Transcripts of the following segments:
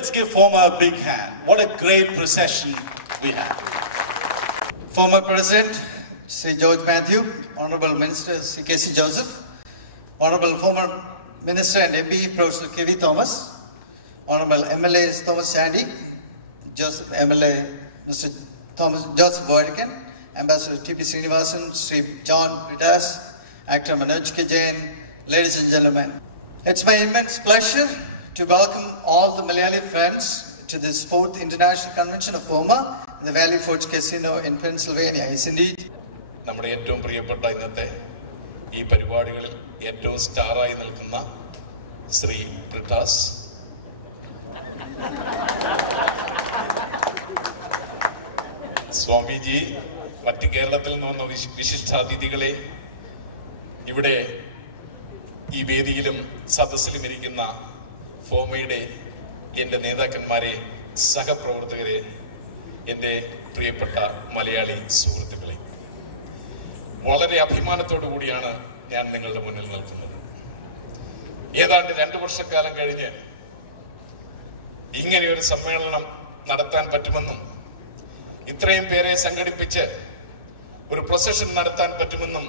let's give FOMA a big hand. What a great procession we had. Former President Sri George Matthew, Honorable Minister Sri K.C. Joseph, Honorable former Minister and MP Professor K.V. Thomas, Honorable MLAs Thomas Shandy, Joseph MLA Mr. Thomas Joseph Boydican, Ambassador T.P. Srinivasan, Sri John Ridas, Actor Manoj K. Jain, ladies and gentlemen. It's my immense pleasure to welcome all the Malayali friends to this 4th International Convention of FOMA in the Valley Forge Casino in Pennsylvania. Yes, indeed. നമ്മുടെ ഏറ്റവും പ്രിയപ്പെട്ട ഇന്നത്തെ ഈ പരിപാടികളിൽ ഏറ്റവും സ്റ്റാറായി നിൽക്കുന്ന ശ്രീ ബ്രിട്ടാസ്, സ്വാമിജി, മറ്റ് കേരളത്തിൽ നിന്ന് വന്ന വിശിഷ്ടാതിഥികളെ, ഇവിടെ ഈ വേദിയിലും സദസ്സിലും ഇരിക്കുന്ന ഫോമയുടെ എൻ്റെ നേതാക്കന്മാരെ, സഹപ്രവർത്തകരെ, എൻ്റെ പ്രിയപ്പെട്ട മലയാളി സുഹൃത്തുക്കളെ, വളരെ അഭിമാനത്തോടു കൂടിയാണ് ഞാൻ നിങ്ങളുടെ മുന്നിൽ നിൽക്കുന്നത്. ഏതാണ്ട് 2 വർഷക്കാലം കഴിഞ്ഞ് ഇങ്ങനെയൊരു സമ്മേളനം നടത്താൻ പറ്റുമെന്നും ഇത്രയും പേരെ സംഘടിപ്പിച്ച് ഒരു പ്രൊസഷൻ നടത്താൻ പറ്റുമെന്നും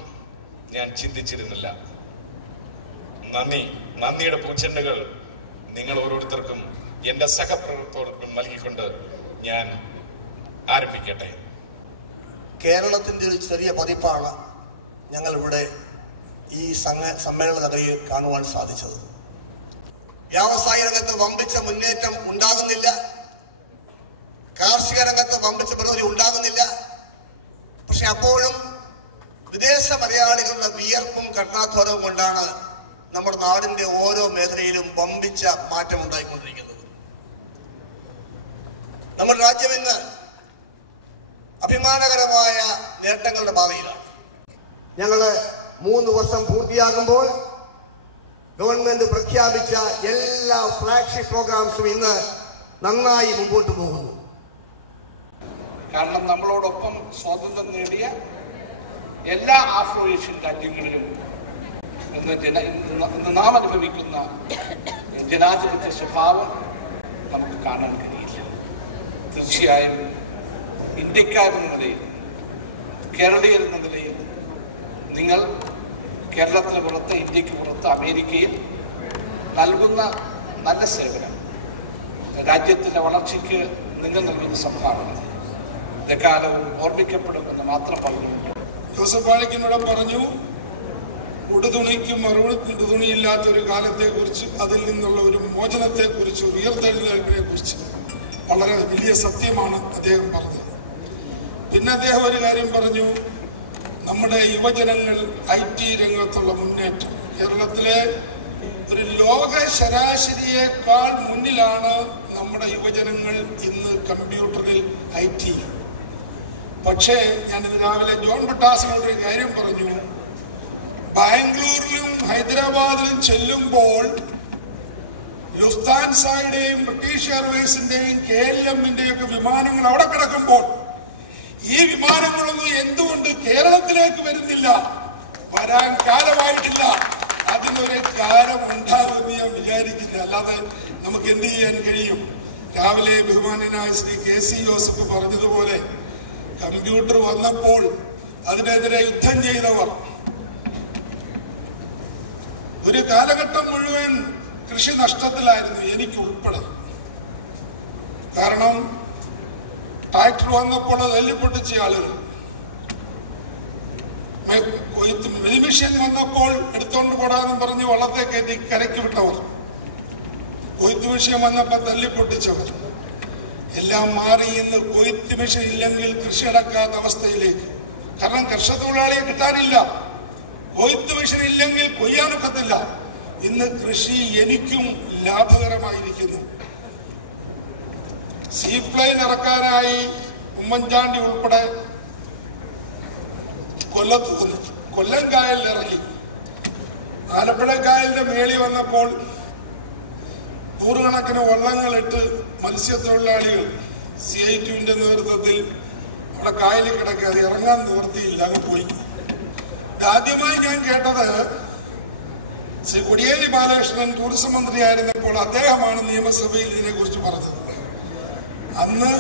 ഞാൻ ചിന്തിച്ചിരുന്നില്ല. നന്ദിയുടെ പൂച്ചെണ്ടുകൾ നിങ്ങൾ ഓരോരുത്തർക്കും എൻ്റെ സഹപ്രവർത്തകർക്കും നൽകിക്കൊണ്ട് ഞാൻ ആരംഭിക്കട്ടെ. കേരളത്തിൻ്റെ ഒരു ചെറിയ പതിപ്പാണ് ഞങ്ങളിവിടെ ഈ സമ്മേളന നഗരിയിൽ കാണുവാൻ സാധിച്ചത്. വ്യാവസായ രംഗത്ത് വമ്പിച്ച മുന്നേറ്റം ഉണ്ടാകുന്നില്ല, കാർഷിക രംഗത്ത് വമ്പിച്ച പുരോഗതി ഉണ്ടാകുന്നില്ല. പക്ഷെ അപ്പോഴും വിദേശ മലയാളികളുടെ വിയർപ്പും കഠിനാധ്വാനവും കൊണ്ടാണ് നമ്മുടെ നാടിന്റെ ഓരോ മേഖലയിലും വമ്പിച്ച മാറ്റം ഉണ്ടായിക്കൊണ്ടിരിക്കുന്നത്. നമ്മുടെ രാജ്യം ഇന്ന് അഭിമാനകരമായ നേട്ടങ്ങളുടെ പാതയിലാണ്. ഞങ്ങള് 3 വർഷം പൂർത്തിയാകുമ്പോൾ ഗവൺമെന്റ് പ്രഖ്യാപിച്ച എല്ലാ ഫ്ലാഗ്ഷിപ്പ് പ്രോഗ്രാംസും ഇന്ന് നന്നായി മുമ്പോട്ട് പോകുന്നു. കാരണം നമ്മളോടൊപ്പം സ്വാതന്ത്ര്യം നേടിയ എല്ലാ ആഫ്രോ ഏഷ്യൻ രാജ്യങ്ങളിലും ഇന്ന് നാം അനുഭവിക്കുന്ന ജനാധിപത്യ സ്വഭാവം നമുക്ക് കാണാൻ കഴിയില്ല. തീർച്ചയായും ഇന്ത്യക്കാരെന്ന നിലയിൽ, കേരളീയർ എന്ന നിലയിൽ നിങ്ങൾ കേരളത്തിന് പുറത്ത്, ഇന്ത്യക്ക് പുറത്ത്, അമേരിക്കയിൽ നൽകുന്ന നല്ല സേവനം, രാജ്യത്തിൻ്റെ വളർച്ചയ്ക്ക് നിങ്ങൾ നൽകുന്ന സംഭാവന ഇതെക്കാലവും ഓർമ്മിക്കപ്പെടുമെന്ന് മാത്രം പറഞ്ഞുകൊണ്ട് ജോസഫ് പാളിക്കിനോട് പറഞ്ഞു, ഉടുതുണിക്കും മറുതുണിയില്ലാത്ത ഒരു കാലത്തെക്കുറിച്ച്, അതിൽ നിന്നുള്ള ഒരു മോചനത്തെക്കുറിച്ച്, ഉയർത്തെഴുന്നേൽപ്പിനെ കുറിച്ച് വളരെ വലിയ സത്യമാണ് അദ്ദേഹം പറഞ്ഞത്. പിന്നെ അദ്ദേഹം ഒരു കാര്യം പറഞ്ഞു, നമ്മുടെ യുവജനങ്ങൾ IT രംഗത്തുള്ള മുന്നേറ്റം കേരളത്തിലെ ഒരു ലോക ശരാശരിയേക്കാൾ മുന്നിലാണ് നമ്മുടെ യുവജനങ്ങൾ ഇന്ന് കമ്പ്യൂട്ടറിൽ IT. പക്ഷേ ഞാനിന്ന് രാവിലെ ജോൺ ബ്രിട്ടാസിനോട് ഒരു കാര്യം പറഞ്ഞു, ബാംഗ്ലൂരിലും ഹൈദരാബാദിലും ചെല്ലുമ്പോൾ ലുഫ്താൻസയുടെയും ബ്രിട്ടീഷ് എയർവേസിന്റെയും KLMന്റെയും ഒക്കെ വിമാനങ്ങൾ അവിടെ കിടക്കുമ്പോൾ ഈ വിമാനങ്ങളൊന്നും എന്തുകൊണ്ട് കേരളത്തിലേക്ക് വരുന്നില്ല? വരാൻ കാലമായിട്ടില്ല. അതിനൊരു കാലം ഉണ്ടാകുമെന്ന് ഞാൻ വിചാരിക്കില്ല. അല്ലാതെ നമുക്ക് എന്ത് ചെയ്യാൻ കഴിയും? രാവിലെ ബഹുമാനനായ ശ്രീ KC ജോസഫ് പറഞ്ഞതുപോലെ കമ്പ്യൂട്ടർ വന്നപ്പോൾ അതിനെതിരെ യുദ്ധം ചെയ്തവർ, ഒരു കാലഘട്ടം മുഴുവൻ കൃഷി നഷ്ടത്തിലായിരുന്നു, എനിക്കുൾപ്പെടെ. കാരണം ട്രാക്ടർ വന്നപ്പോൾ തല്ലിപ്പൊട്ടിച്ച ആളുകൾ, മെഷീൻ വന്നപ്പോൾ എടുത്തോണ്ട് പോടാന്നും പറഞ്ഞ് വള്ളത്തെ കയറ്റി കരയ്ക്ക് വിട്ടവർ, കൊയ്ത്ത് മെഷീൻ വന്നപ്പോൾ തല്ലിപ്പൊട്ടിച്ചവർ എല്ലാം മാറി. ഇന്ന് കൊയ്ത്ത് മെഷീൻ ഇല്ലെങ്കിൽ കൃഷി നടക്കാത്ത അവസ്ഥയിലേക്ക്. കാരണം കർഷക തൊഴിലാളിയെ കിട്ടാനില്ല, കൊയ്ത്ത് മെഷീൻ ഇല്ലെങ്കിൽ കൊയ്യാനൊക്കത്തില്ല. ഇന്ന് കൃഷി എനിക്കും ലാഭകരമായിരിക്കുന്നു. സീപ്ലെയിൻ ഇറക്കാനായി ഉമ്മൻചാണ്ടി ഉൾപ്പെടെ കൊല്ലം കായലിൽ ഇറങ്ങി. ആലപ്പുഴ കായലിന്റെ മേളി വന്നപ്പോൾ നൂറുകണക്കിന് വള്ളങ്ങളിട്ട് മത്സ്യത്തൊഴിലാളികൾ CI2വിന്റെ നേതൃത്വത്തിൽ അവിടെ കായലിൽ കിടക്കാതെ ഇറങ്ങാൻ നിവൃത്തിയില്ല, അങ്ങ് പോയി. ആദ്യമായി ഞാൻ കേട്ടത് ശ്രീ കോടിയേരി ബാലകൃഷ്ണൻ ടൂറിസം മന്ത്രിയായിരുന്നപ്പോൾ അദ്ദേഹമാണ് നിയമസഭയിൽ ഇതിനെക്കുറിച്ച് പറഞ്ഞത്. അന്ന്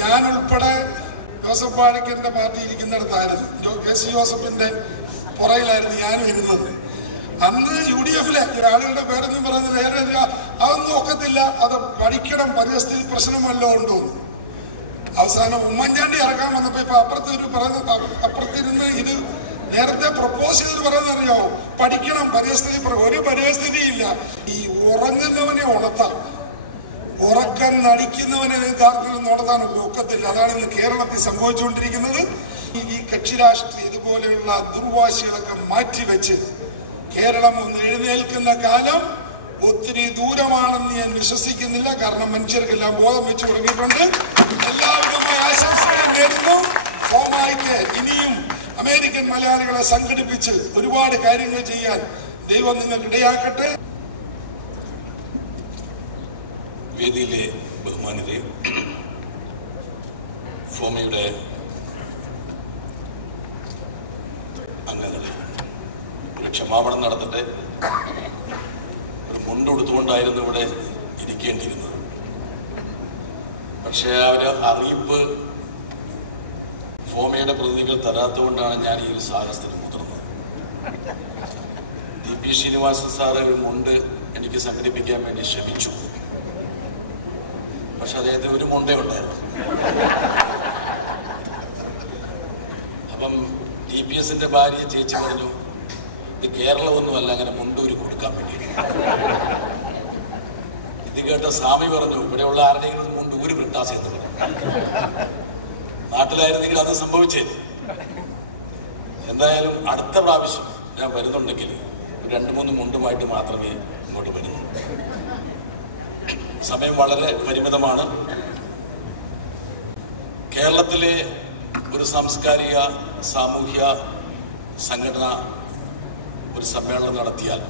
ഞാൻ ഉൾപ്പെടെ ജോസഫ് വാഴക്കന്റെ പാർട്ടി ഇരിക്കുന്നിടത്തായിരുന്നു, കെ.സി. ജോസഫിന്റെ പുറയിലായിരുന്നു ഞാനും ഇരുന്നത്. അന്ന് UDF-ലെ ആളുകളുടെ പേരൊന്നും പറയുന്നില്ല, അതൊന്നും ഒക്കത്തില്ല, അത് പഠിക്കണം, പരിസ്ഥിതി പ്രശ്നമല്ലോ ഉണ്ടോ. അവസാനം ഉമ്മൻചാണ്ടി ഇറക്കാൻ വന്നപ്പോ ഇപ്പൊ അപ്പുറത്തിരുന്ന് ഇത് നേരത്തെ പ്രപ്പോസ് ചെയ്തിട്ട് പറയുന്നത് അറിയാവോ, പഠിക്കണം, പരിസ്ഥിതി. ഒരു പരിസ്ഥിതിയില്ല. ഈ ഉറങ്ങുന്നവനെ ഉണർത്താം, ഉറക്കം നടിക്കുന്നവനെ ആർക്കും നടത്താൻ ഒക്കത്തില്ല. അതാണ് ഇന്ന് കേരളത്തിൽ സംഭവിച്ചുകൊണ്ടിരിക്കുന്നത്. ഈ കക്ഷി രാഷ്ട്രീയം ഇതുപോലെയുള്ള ദുർവാശികളൊക്കെ മാറ്റിവെച്ച് കേരളം ഒന്ന് എഴുന്നേൽക്കുന്ന കാലം ഒത്തിരി ദൂരമാണെന്ന് ഞാൻ വിശ്വസിക്കുന്നില്ല. കാരണം മനുഷ്യർക്കെല്ലാം ബോധം വെച്ച് തുടങ്ങിയിട്ടുണ്ട്. എല്ലാവിധമായ ആശംസകൾ നേരുന്നു. ഫോമായിക്ക് ഇനിയും അമേരിക്കൻ മലയാളികളെ സംഘടിപ്പിച്ച് ഒരുപാട് കാര്യങ്ങൾ ചെയ്യാൻ ദൈവം നിങ്ങൾക്കിടയാക്കട്ടെ. വേദിയിലെ ബഹുമാനിതരെ, ഫോമയുടെ അംഗങ്ങളെ, ഒരു ക്ഷമാപണം നടത്തട്ടെ. ഒരു മുണ്ടെടുത്തുകൊണ്ടായിരുന്നു ഇവിടെ ഇരിക്കേണ്ടിയിരുന്നത്. പക്ഷേ ആ ഒരു അറിയിപ്പ് ഫോമയുടെ പ്രതിനിധികൾ തരാത്തതുകൊണ്ടാണ് ഞാൻ ഈ ഒരു സാഹസത്തിന് മുതിർന്നത്. DP ശ്രീനിവാസൻ സാറ് ഒരു മുണ്ട് എനിക്ക് സംഘടിപ്പിക്കാൻ വേണ്ടി ശ്രമിച്ചു. പക്ഷെ അദ്ദേഹത്തിന് ഒരു മുണ്ടേ ഉണ്ടായിരുന്നു. അപ്പം DPS-ന്റെ ഭാര്യ ചേച്ചി പറഞ്ഞു, ഇത് കേരളമൊന്നുമല്ല അങ്ങനെ മുണ്ടൂരി കൊടുക്കാൻ വേണ്ടി. ഇത് കേട്ട സ്വാമി പറഞ്ഞു, ഇവിടെയുള്ള ആരുടെയെങ്കിലും മുണ്ടൂരി വൃത്താസ എന്ന് പറഞ്ഞു. നാട്ടിലായിരുന്നെങ്കിൽ അത് സംഭവിച്ചേ. എന്തായാലും അടുത്ത പ്രാവശ്യം ഞാൻ വരുന്നുണ്ടെങ്കിൽ 2-3 മുണ്ടുമായിട്ട് മാത്രമേ ഇങ്ങോട്ട് വരുന്നു. സമയം വളരെ പരിമിതമാണ്. കേരളത്തിലെ ഒരു സാംസ്കാരിക സാമൂഹ്യ സംഘടന ഒരു സമ്മേളനം നടത്തിയാൽ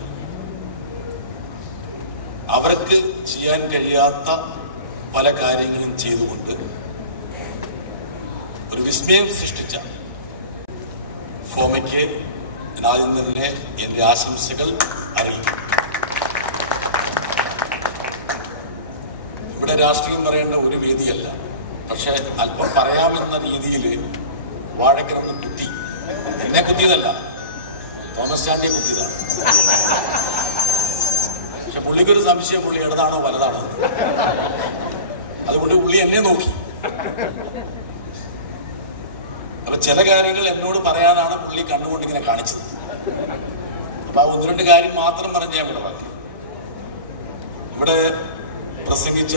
അവർക്ക് ചെയ്യാൻ കഴിയാത്ത പല കാര്യങ്ങളും ചെയ്തുകൊണ്ട് ഒരു വിസ്മയം സൃഷ്ടിച്ച ഫോമയ്ക്ക് ആദ്യം തന്നെ എൻ്റെ ആശംസകൾ അറിയിക്കും. ഇവിടെ രാഷ്ട്രീയം പറയേണ്ട ഒരു വേദിയല്ല. പക്ഷെ അല്പം പറയാമെന്ന രീതിയിൽ വാഴക്കരൊന്ന് കുത്തി. എന്നെ കുത്തിയതല്ല, തോമസ് ചാണ്ടിയെ കുത്തിയതാണ്. പക്ഷെ പുള്ളിക്കൊരു സംശയം, പുള്ളി ഇടതാണോ വലതാണോ. അതുകൊണ്ട് പുള്ളി എന്നെ നോക്കി. അപ്പൊ ചില കാര്യങ്ങൾ എന്നോട് പറയാനാണ് പുള്ളി കണ്ടുകൊണ്ട് ഇങ്ങനെ കാണിച്ചത്. അപ്പൊ ആ 1-2 കാര്യം മാത്രം പറഞ്ഞ് ഞാൻ ഇവിടെ പറഞ്ഞു. ഇവിടെ പ്രസംഗിച്ച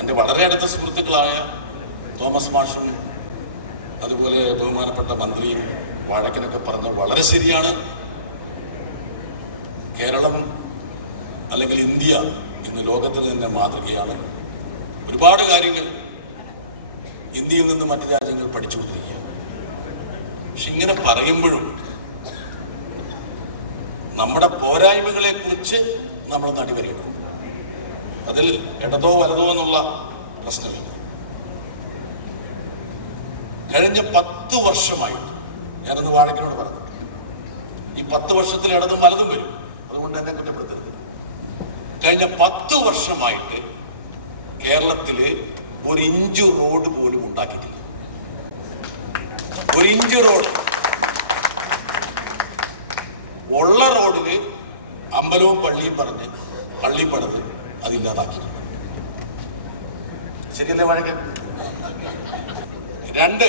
എൻ്റെ വളരെ അടുത്ത സുഹൃത്തുക്കളായ തോമസ് മാഷും അതുപോലെ ബഹുമാനപ്പെട്ട മന്ത്രിയും വാഴക്കനൊക്കെ പറഞ്ഞത് വളരെ ശരിയാണ്. കേരളം അല്ലെങ്കിൽ ഇന്ത്യ ഇന്ന് ലോകത്തിന് തന്നെ മാതൃകയാണ്. ഒരുപാട് കാര്യങ്ങൾ ഇന്ത്യയിൽ നിന്ന് മറ്റു രാജ്യങ്ങൾ പഠിച്ചുകൊണ്ടിരിക്കുക. പക്ഷെ ഇങ്ങനെ പറയുമ്പോഴും നമ്മുടെ പോരായ്മകളെ കുറിച്ച് നമ്മൾ നടിവരയിടും. അതിൽ ഇടതോ വലതോ എന്നുള്ള പ്രശ്നമില്ല. കഴിഞ്ഞ 10 വർഷമായിട്ട് ഞാനത് വാഴക്കനോട് പറഞ്ഞു, ഈ 10 വർഷത്തിൽ ഇടതും വലതും വരും, അതുകൊണ്ട് എന്നെ കുറ്റപ്പെടുത്തരുത്. കഴിഞ്ഞ 10 വർഷമായിട്ട് കേരളത്തില് 1 ഇഞ്ച് റോഡ് പോലും ഉണ്ടാക്കിയിട്ടില്ല. 1 ഇഞ്ച് റോഡ്. ഉള്ള റോഡില് അമ്പലവും പള്ളിയും പറഞ്ഞ് പള്ളി പണിത് അതില്ലാതാക്കി. ശരിയല്ലേ വഴക്കൻ? 2,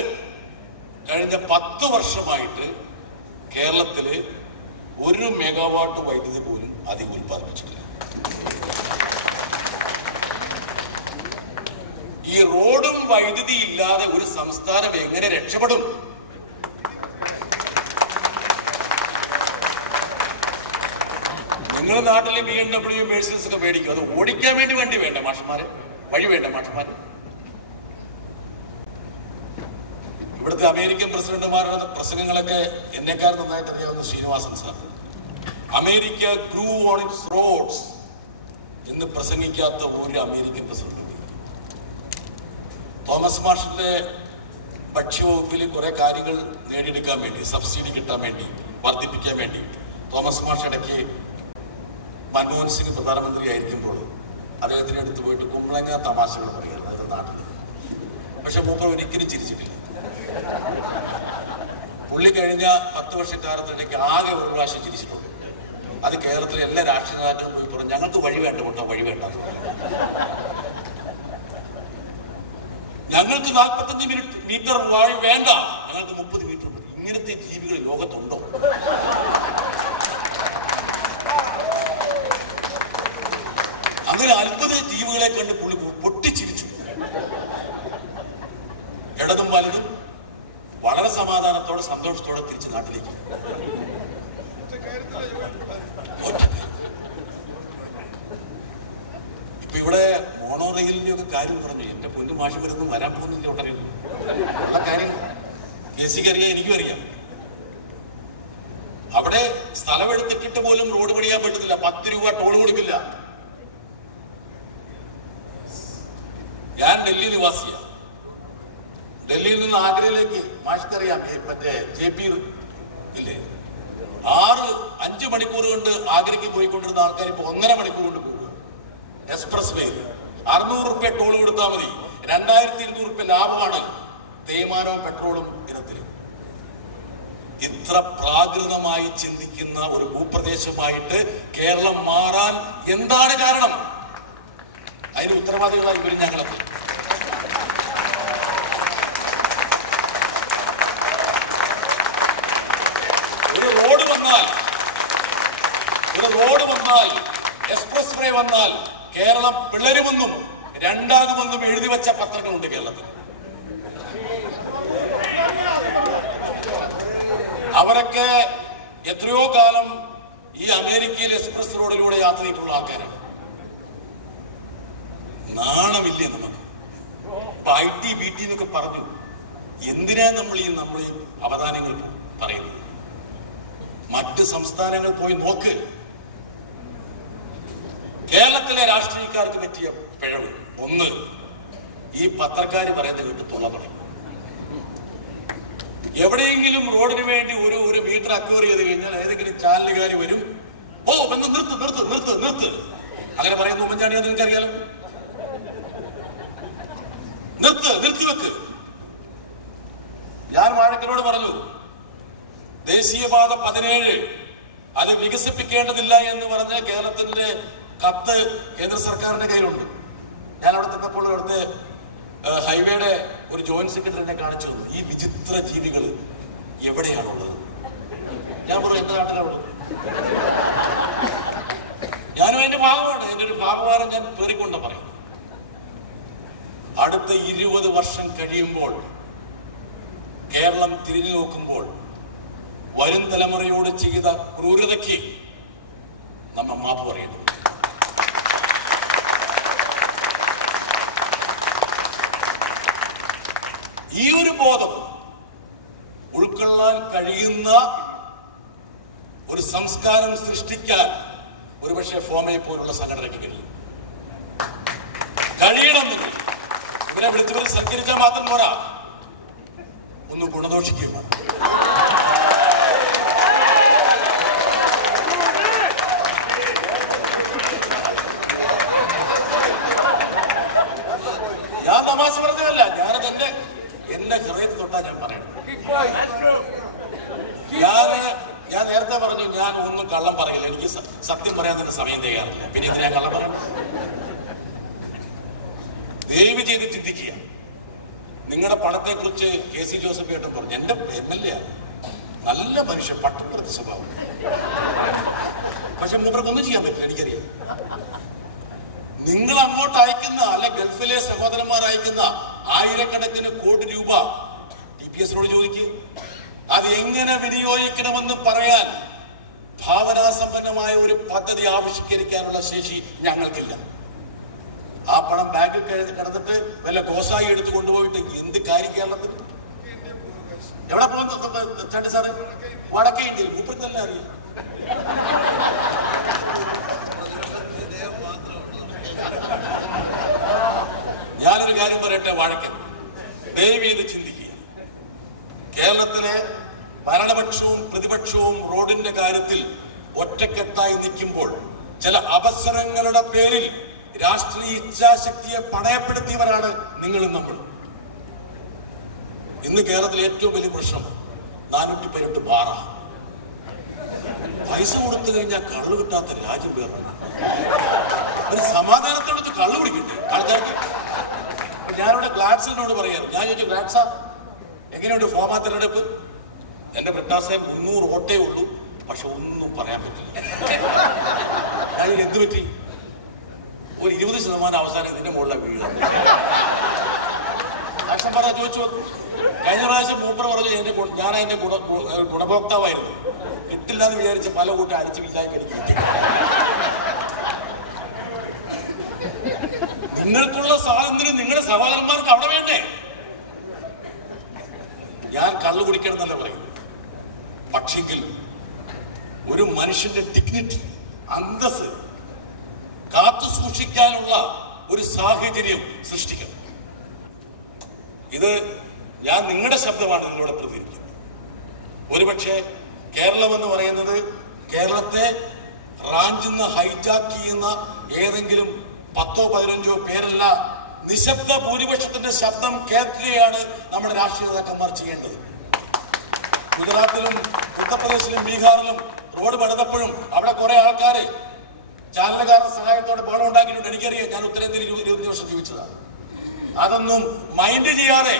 കഴിഞ്ഞ 10 വർഷമായിട്ട് കേരളത്തില് 1 മെഗാവാട്ട് വൈദ്യുതി പോലും അധികം ഉത്പാദിപ്പിച്ചിട്ടില്ല. ഈ റോഡും വൈദ്യുതി ഇല്ലാതെ ഒരു സംസ്ഥാനം എങ്ങനെ രക്ഷപ്പെടും? നിങ്ങളുടെ നാട്ടിലെ BMW, മെഴ്സിഡീസ് ഒക്കെ മേടിക്കും. അത് ഓടിക്കാൻ വേണ്ടി വണ്ടി വേണ്ട മാഷന്മാരെ, വഴി വേണ്ട മാഷന്മാരെ. ഇവിടുത്തെ അമേരിക്കൻ പ്രസിഡന്റുമാരുടെ പ്രസംഗങ്ങളൊക്കെ എന്നെക്കാൾ നന്നായിട്ട് അറിയാവുന്ന Srinivasan sir, America grew on its roads എന്ന് പ്രസംഗിക്കാത്ത ഒരു അമേരിക്കൻ പ്രസിഡന്റ്. തോമസ് മാഷിന്റെ ഭക്ഷ്യവകുപ്പിൽ കുറെ കാര്യങ്ങൾ നേടിയെടുക്കാൻ വേണ്ടി, സബ്സിഡി കിട്ടാൻ വേണ്ടി, വർദ്ധിപ്പിക്കാൻ വേണ്ടി തോമസ് മാഷ് ഇടയ്ക്ക് മൻമോഹൻ സിംഗ് പ്രധാനമന്ത്രി ആയിരിക്കുമ്പോൾ അദ്ദേഹത്തിന് അടുത്ത് പോയിട്ട് കുമ്പളങ്ങ തമാശകൾ പറയുകയാണ് അതൊക്കെ നാട്ടിൽ. പക്ഷെ മൂപ്പർ ഒരിക്കലും ചിരിച്ചിട്ടില്ല. പുള്ളി കഴിഞ്ഞ 10 വർഷക്കാലത്തിനിടയ്ക്ക് ആകെ ഒരു പ്രാവശ്യം ചിരിച്ചിട്ടുണ്ട്. അത് കേരളത്തിലെ എല്ലാ രാഷ്ട്രീയ നേതാക്കളും പോയി പറഞ്ഞു ഞങ്ങൾക്ക് വഴി വേണ്ട കൊണ്ടോ വഴി വേണ്ട. ഞങ്ങൾക്ക് 45 മീറ്റർ വഴി വേണ്ട, ഞങ്ങൾക്ക് 30 മീറ്റർ മതി. ഇങ്ങനത്തെ ജീവികൾ ലോകത്തുണ്ടോ? അങ്ങനെ അത്ഭുത ജീവികളെ കണ്ട് പുള്ളി പൊട്ടിച്ചിരിച്ചു. ഇടതും വലതും വളരെ സമാധാനത്തോടെ സന്തോഷത്തോടെ തിരിച്ച് നാട്ടിലേക്ക്. ഇപ്പൊ ഇവിടെ മോണോ റെയിലിന്റെ ഒക്കെ കാര്യം പറഞ്ഞു. എന്റെ പൊന്നു മാഷി വരുന്നു വരാൻ പോകുന്നില്ല ഉടനെ ഉള്ള കാര്യം കേസിക്ക് അറിയാം, എനിക്കും അറിയാം. അവിടെ സ്ഥലമെടുത്തിട്ടിട്ട് പോലും റോഡ് പണിയാൻ പറ്റുന്നില്ല. 10 രൂപ ടോൾ കൊടുക്കില്ല. ഞാൻ ഡൽഹി നിവാസിയാണ്. ഡൽഹിയിൽ നിന്ന് ആഗ്രയിലേക്ക് മാഷ്ക്കറിയാം മറ്റേ JP ഇല്ലേ, 5 മണിക്കൂർ കൊണ്ട് ആഗ്രയ്ക്ക് പോയിക്കൊണ്ടിരുന്ന ആൾക്കാർ ഇപ്പൊ 1.5 മണിക്കൂർ കൊണ്ട് പോകുക. എക്സ്പ്രസ് വേയിൽ 600 റുപ്യ ടോൾ കൊടുത്താൽ മതി. 2200 റുപ്യ ലാഭമാണ് തേയ്മാനവും പെട്രോളും ഇനത്തിലും. ഇത്ര പ്രാകൃതമായി ചിന്തിക്കുന്ന ഒരു ഭൂപ്രദേശമായിട്ട് കേരളം മാറാൻ എന്താണ് കാരണം? അതിന് ഉത്തരവാദികളായി വരും ഞങ്ങളൊക്കെ. ഒരു റോഡ് വന്നാൽ എക്സ്പ്രസ് വേ വന്നാൽ കേരളം പിളരുമെന്നും രണ്ടാകുമെന്നും എഴുതി വെച്ച പത്രങ്ങളുണ്ട് കേരളത്തിൽ. അവരൊക്കെ എത്രയോ കാലം ഈ അമേരിക്കയിൽ എക്സ്പ്രസ് റോഡിലൂടെ യാത്ര ചെയ്തിട്ടുള്ള ആൾക്കാരാണ്. നാണമില്ലേ നമുക്ക്? IT BT എന്നൊക്കെ പറഞ്ഞു. എന്തിനാ നമ്മൾ ഈ അവധാനങ്ങൾ പറയുന്നത്? മറ്റ് സംസ്ഥാനങ്ങൾ പോയി നോക്ക്. കേരളത്തിലെ രാഷ്ട്രീയക്കാർക്ക് പറ്റിയ പിഴവ് ഒന്ന്, ഈ പത്രക്കാർ പറയുന്നത് കേട്ട് തുള്ള പറയും. എവിടെയെങ്കിലും റോഡിന് വേണ്ടി ഒരു മീറ്റർ അക്വയർ ചെയ്ത് കഴിഞ്ഞാൽ ഏതെങ്കിലും ചാനലുകാർ വരും, ഓ ബന്ധം നിർത്ത്. അങ്ങനെ പറയുന്ന ഉമ്മൻചാണ്ടിയാണെന്ന് എനിക്കറിയാലോ. നിർത്തിവെക്ക്. ഞാൻ വാഴക്കനോട് പറഞ്ഞു, ദേശീയപാത 17 അത് വികസിപ്പിക്കേണ്ടതില്ല എന്ന് പറഞ്ഞ് കേരളത്തിന്റെ കത്ത് കേന്ദ്ര സർക്കാരിന്റെ കയ്യിലുണ്ട്. ഞാൻ അവിടെ ചെന്നപ്പോൾ അവിടുത്തെ ഹൈവേയുടെ ഒരു ജോയിന്റ് സെക്രട്ടറി എന്നെ കാണിച്ചു തന്നു. ഈ വിചിത്ര ജീവികൾ എവിടെയാണുള്ളത്? ഞാൻ പറഞ്ഞു എന്റെ നാട്ടിലുള്ളത്. ഞാനും അതിന്റെ ഭാഗമാണ്. എന്റെ ഒരു ഭാഗവാരം ഞാൻ പേറിക്കൊണ്ട് പറയുന്നു. അടുത്ത 20 വർഷം കഴിയുമ്പോൾ കേരളം തിരിഞ്ഞു നോക്കുമ്പോൾ വരും തലമുറയോട് ചെയ്ത ക്രൂരതയ്ക്ക് നമ്മൾ മാപ്പ് പറയേണ്ടത്. ഈ ഒരു ബോധം ഉൾക്കൊള്ളാൻ കഴിയുന്ന ഒരു സംസ്കാരം സൃഷ്ടിക്കാൻ ഒരുപക്ഷെ ഫോമയെ പോലുള്ള സംഘടനയ്ക്ക് കഴിയണമെങ്കിൽ ഇവരെ വിളിച്ചവരെ സൽക്കരിച്ചാൽ മാത്രം പോരാ, ഒന്ന് ഗുണദോഷിക്കുകയുമാണ്. ഞാൻ തമാശ പറഞ്ഞതല്ല, ഞാനത് എന്റെ ഹൃദയത്തിൽ തൊട്ടാ ഞാൻ പറയണം. ഞാൻ നേരത്തെ പറഞ്ഞു ഞാൻ ഒന്നും കള്ളം പറയില്ല. എനിക്ക് സത്യം പറയാൻ തന്നെ സമയം തികയാറില്ല. പിന്നെ ഇതിന് ഞാൻ കള്ളം പറയണം? ദയവ് ചെയ്ത് ചിന്തിക്കുക. നിങ്ങളുടെ പണത്തെ കുറിച്ച് KC ജോസഫ് ഏട്ടൻ പറഞ്ഞു. എന്റെ MLA നല്ല മനുഷ്യൻ, പട്ടപ്രതി സ്വഭാവം. പക്ഷെ മൂപ്പർക്കൊന്നും ചെയ്യാൻ പറ്റില്ല, എനിക്കറിയാം. നിങ്ങൾ അങ്ങോട്ട് അയക്കുന്ന അല്ലെ ഗൾഫിലെ സഹോദരന്മാർ അയക്കുന്ന ആയിരക്കണക്കിന് കോടി രൂപ TPS-നോട് ചോദിക്കുക. അത് എങ്ങനെ വിനിയോഗിക്കണമെന്ന് പറയാൻ ഭാവനാസമ്പന്നമായ ഒരു പദ്ധതി ആവിഷ്കരിക്കാനുള്ള ശേഷി ഞങ്ങൾക്കില്ല. ആ പണം ബാങ്കിൽ കിടന്നിട്ട് വല്ല കോസായി എടുത്ത് കൊണ്ടുപോയിട്ട് എന്ത് കാര്യം കേരളത്തിൽ എവിടെ പോകുന്നു സാറേ? വടക്കേ ഇന്ത്യയിൽ. മൂപ്പർക്കല്ല അറിയാം. ഞാനൊരു കാര്യം പറയട്ടെ, വാഴക്കൻ ദയവ് ചെയ്ത് ചിന്തിക്കുക. കേരളത്തിലെ ഭരണപക്ഷവും പ്രതിപക്ഷവും റോഡിന്റെ കാര്യത്തിൽ ഒറ്റക്കെട്ടായി നിൽക്കുമ്പോൾ ചില അവസരങ്ങളുടെ പേരിൽ രാഷ്ട്രീയ ഇച്ഛാശക്തിയെ പണയപ്പെടുത്തിയവരാണ് നിങ്ങളും നമ്മൾ. ഇന്ന് കേരളത്തിലെ ഏറ്റവും വലിയ പ്രശ്നം 418 ബാറ. പൈസ കൊടുത്തു കഴിഞ്ഞാൽ കള്ളു കിട്ടാത്ത രാജ്യം വേറെ. ഒരു സമാധാനത്തോടത്ത് കള്ളു പിടിക്കട്ടെ ആൾക്കാർക്ക്. ഞാനിവിടെ ഗ്ലാഡ്സിനോട് പറയാറ്, ഞാൻ ചോദിച്ചു, ഗ്ലാഡ്സ എങ്ങനെയുണ്ട് ഫോമാ തെരഞ്ഞെടുപ്പ്? എന്റെ ബ്രിട്ടാസെ 300 വോട്ടേ ഉള്ളൂ, പക്ഷെ ഒന്നും പറയാൻ പറ്റില്ല. ഞാൻ എന്ത് പറ്റി? ഒരു 20% അവസാനം ഇതിന്റെ മുകളിലെ വീട്. ആക്ഷൻ പറഞ്ഞ ചോദിച്ചു. കഴിഞ്ഞ പ്രാവശ്യം മൂപ്പർ പറഞ്ഞു ഞാൻ അതിന്റെ ഗുണഭോക്താവായിരുന്നു. കിട്ടില്ല എന്ന് വിചാരിച്ച് പല കൂട്ടം അടിച്ച് വില്ലായ്മ എനിക്ക് കിട്ടി. നിങ്ങൾക്കുള്ള സ്വാതന്ത്ര്യം നിങ്ങളുടെ സഹോദരന്മാർക്ക് അവിടെ വേണ്ടേ? ഞാൻ കള്ളു കുടിക്കണം എന്നല്ല പറയുന്നത്. പക്ഷെങ്കിൽ ഒരു മനുഷ്യന്റെ ഡിഗ്നിറ്റി, അന്തസ് കാത്തു സൂക്ഷിക്കാനുള്ള ഒരു സാഹചര്യം സൃഷ്ടിക്കണം. ഇത് ഞാൻ നിങ്ങളുടെ ശബ്ദമാണ് നിങ്ങളോട് പ്രതികരിക്കുന്നത്. ഒരുപക്ഷെ കേരളം എന്ന് പറയുന്നത് കേരളത്തെ റാഞ്ചുന്ന ഹൈജാക്ക് ചെയ്യുന്ന ഏതെങ്കിലും 10-15 പേരല്ല, നിശബ്ദ ഭൂരിപക്ഷത്തിന്റെ ശബ്ദം കേൾക്കുകയാണ് നമ്മുടെ രാഷ്ട്രീയ നേതാക്കന്മാർ ചെയ്യേണ്ടത്. ഗുജറാത്തിലും ഉത്തർപ്രദേശിലും ബീഹാറിലും റോഡ് പണിതപ്പോഴും അവിടെ കുറെ ആൾക്കാര് ചാനലുകാരുടെ സഹായത്തോടെ പണം ഉണ്ടാക്കിയിട്ടുണ്ട്. എനിക്കറിയാം, ഞാൻ ഉത്തരേന്ത്യയിൽ 20 വർഷം ജീവിച്ചതാണ്. അതൊന്നും മൈൻഡ് ചെയ്യാതെ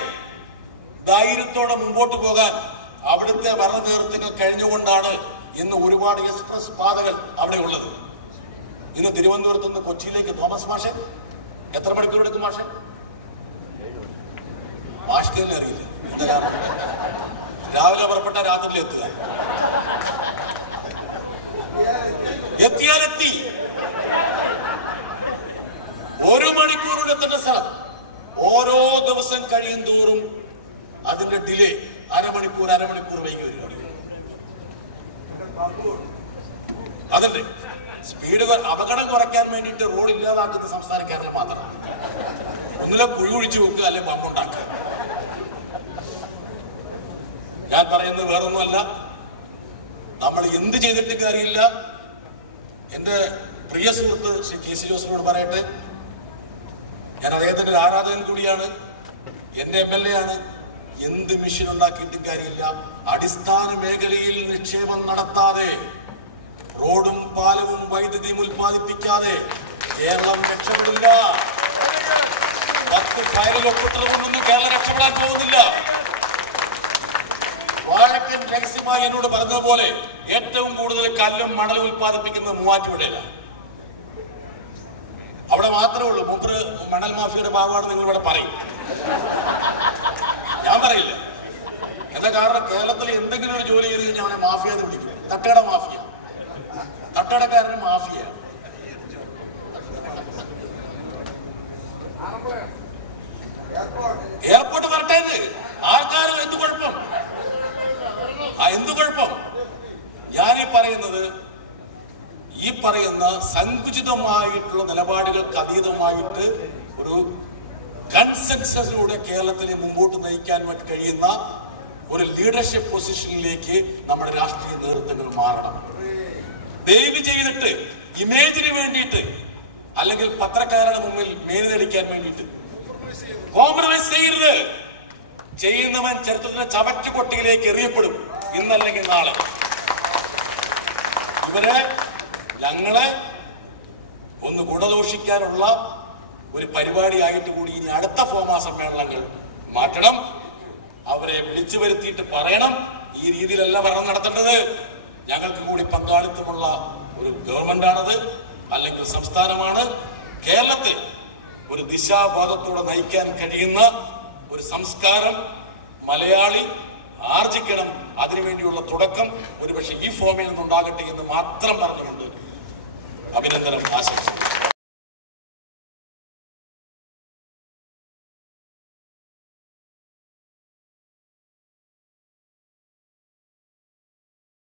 ധൈര്യത്തോടെ മുമ്പോട്ട് പോകാൻ അവിടുത്തെ ഭരണ നേതൃത്വങ്ങൾ കഴിഞ്ഞുകൊണ്ടാണ് ഇന്ന് ഒരുപാട് എക്സ്പ്രസ് പാതകൾ അവിടെ ഉള്ളത്. ഇന്ന് തിരുവനന്തപുരത്ത് നിന്ന് കൊച്ചിയിലേക്ക് തോമസ് മാഷെ എത്ര മണിക്കൂർ എടുക്കും മാഷെ? മാഷ്ക്ക് തന്നെ അറിയില്ല. എന്താ കാരണം? രാവിലെ പുറപ്പെട്ട രാത്രിയിൽ എത്തുക. എത്തിയാലെത്തി. 1 മണിക്കൂറിൽ എത്തേണ്ട സ്ഥലം ഓരോ ദിവസം കഴിയും തോറും അതിന്റെ ഡിലേ അരമണിക്കൂർ വൈകി വരികയാണ്. അതിന്റെ സ്പീഡ് അപകടം കുറയ്ക്കാൻ വേണ്ടിയിട്ട് റോഡ് ഇല്ലാതാക്കുന്ന സംസ്ഥാനം കേരളം മാത്രമാണ്. ഒന്നിലെ കുഴി ഒഴിച്ചു വെക്കുക, അല്ലെ പമ്പുണ്ടാക്കുക. ഞാൻ പറയുന്നത് വേറൊന്നുമല്ല, നമ്മൾ എന്ത് ചെയ്തിട്ട് കാര്യമില്ല. എന്റെ പ്രിയ സുഹൃത്ത് ശ്രീ കെ സി ജോസഫിനോട് പറയട്ടെ, ഞാൻ അദ്ദേഹത്തിന്റെ ഒരു ആരാധകൻ കൂടിയാണ്, എന്റെ MLA ആണ്. എന്ത് മിഷൻ ഉണ്ടാക്കിയിട്ടും കാര്യമില്ല. അടിസ്ഥാന മേഖലയിൽ നിക്ഷേപം നടത്താതെ, റോഡും പാലവും വൈദ്യുതിയും ഉൽപ്പാദിപ്പിക്കാതെ കേരളം രക്ഷപ്പെടില്ല. 10 ഫയലിൽ ഒപ്പിട്ടത് കൊണ്ടൊന്നും കേരളം രക്ഷപ്പെടാൻ പോകുന്നില്ല. വാഴക്കൻ രഹസ്യമായി എന്നോട് പറഞ്ഞതുപോലെ ഏറ്റവും കൂടുതൽ കല്ലും മണലും ഉൽപ്പാദിപ്പിക്കുന്നത് മൂവാറ്റുപുഴയിലാണ്. അവിടെ മാത്രമേ ഉള്ളൂ. മൂപ്പര് മണൽ മാഫിയയുടെ ഭാഗമാണ് നിങ്ങൾ ഇവിടെ പറയും. ഞാൻ പറയില്ല. എന്താ കാരണം? കേരളത്തിൽ എന്തെങ്കിലും ഒരു ജോലി ചെയ്ത് കഴിഞ്ഞാൽ അവനെ മാഫിയ എന്ന് വിളിക്കും. തട്ടയുടെ മാഫിയ, തട്ടടക്കാരന് മാഫിയ. എയർപോർട്ട് വരട്ടെ, ആൾക്കാർ എന്ത് കുഴപ്പം? എന്ത് കുഴപ്പം? ഞാനീ പറയുന്ന സങ്കുചിതമായിട്ടുള്ള നിലപാടുകൾക്ക് അതീതമായിട്ട് ഒരു കൺസെൻസസിലൂടെ കേരളത്തിനെ മുമ്പോട്ട് നയിക്കാൻ വേണ്ടി കഴിയുന്ന ഒരു ലീഡർഷിപ്പ് പൊസിഷനിലേക്ക് നമ്മുടെ രാഷ്ട്രീയ നേതൃത്വങ്ങൾ മാറണം. ദയവ് ചെയ്തിട്ട് ഇമേജിന് വേണ്ടിയിട്ട് അല്ലെങ്കിൽ പത്രക്കാരുടെ മുമ്പിൽ മേലുതെളിക്കാൻ വേണ്ടിയിട്ട് കോംപ്രമൈസ് ചെയ്യരുത്. ചെയ്യുന്നവൻ ചരിത്രത്തിന്റെ ചവറ്റുകൊട്ടയിലേക്ക് എറിയപ്പെടും, ഇന്നല്ലെങ്കിൽ നാളെ. ഇവരെ ഞങ്ങളെ ഒന്ന് ഗുണദോഷിക്കാനുള്ള ഒരു പരിപാടിയായിട്ട് കൂടി ഇനി അടുത്ത ഫോമാ സമ്മേളനങ്ങൾ മാറ്റണം. അവരെ വിളിച്ചു വരുത്തിയിട്ട് പറയണം, ഈ രീതിയിലല്ല ഭരണം നടത്തേണ്ടത്. ഞങ്ങൾക്ക് കൂടി പങ്കാളിത്തമുള്ള ഒരു ഗവൺമെന്റാണത്, അല്ലെങ്കിൽ സംസ്ഥാനമാണ്. കേരളത്തെ ഒരു ദിശാബോധത്തോടെ നയിക്കാൻ കഴിയുന്ന ഒരു സംസ്കാരം മലയാളി ആർജിക്കണം. അതിനുവേണ്ടിയുള്ള തുടക്കം ഒരുപക്ഷെ ഈ ഫോമിൽ നിന്നുണ്ടാകട്ടെ എന്ന് മാത്രം പറഞ്ഞുകൊണ്ട് അഭിനന്ദനം ആശംസിക്കുന്നു.